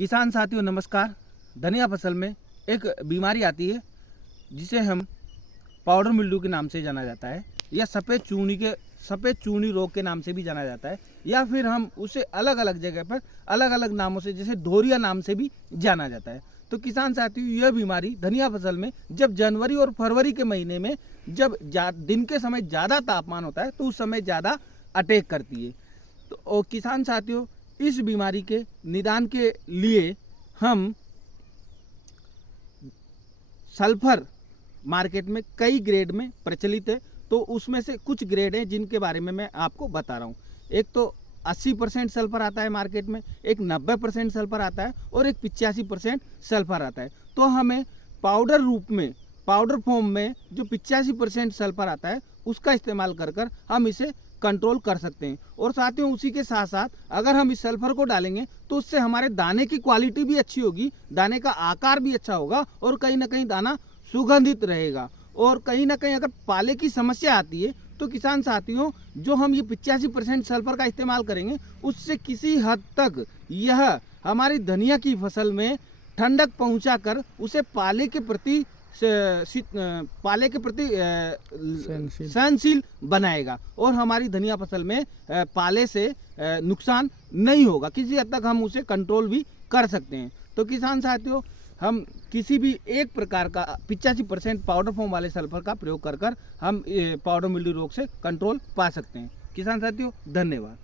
किसान साथियों नमस्कार। धनिया फसल में एक बीमारी आती है जिसे हम पाउडर मिल्ड्यू के नाम से जाना जाता है या सफ़ेद चूनी रोग के नाम से भी जाना जाता है, या फिर हम उसे अलग अलग जगह पर अलग अलग नामों से जैसे धोरिया नाम से भी जाना जाता है। तो किसान साथियों, यह बीमारी धनिया फसल में जब जनवरी और फरवरी के महीने में जब दिन के समय ज़्यादा तापमान होता है तो उस समय ज़्यादा अटैक करती है। तो किसान साथियों, इस बीमारी के निदान के लिए हम सल्फर मार्केट में कई ग्रेड में प्रचलित है, तो उसमें से कुछ ग्रेड हैं जिनके बारे में मैं आपको बता रहा हूँ। एक तो 80% सल्फर आता है मार्केट में, एक 90% सल्फर आता है और एक 85% सल्फर आता है। तो हमें पाउडर रूप में, पाउडर फॉर्म में जो 85% सल्फर आता है उसका इस्तेमाल कर हम इसे कंट्रोल कर सकते हैं। और साथियों, उसी के साथ साथ अगर हम इस सल्फर को डालेंगे तो उससे हमारे दाने की क्वालिटी भी अच्छी होगी, दाने का आकार भी अच्छा होगा और कहीं ना कहीं दाना सुगंधित रहेगा। और कहीं ना कहीं अगर पाले की समस्या आती है तो किसान साथियों, जो हम ये 85% सल्फर का इस्तेमाल करेंगे उससे किसी हद तक यह हमारी धनिया की फसल में ठंडक पहुंचाकर उसे पाले के प्रति सहनशील बनाएगा और हमारी धनिया फसल में पाले से नुकसान नहीं होगा। किसी हद तक हम उसे कंट्रोल भी कर सकते हैं। तो किसान साथियों, हम किसी भी एक प्रकार का 85% पाउडर फॉर्म वाले सल्फर का प्रयोग कर हम पाउडर मिल्ड्यू रोग से कंट्रोल पा सकते हैं। किसान साथियों, धन्यवाद।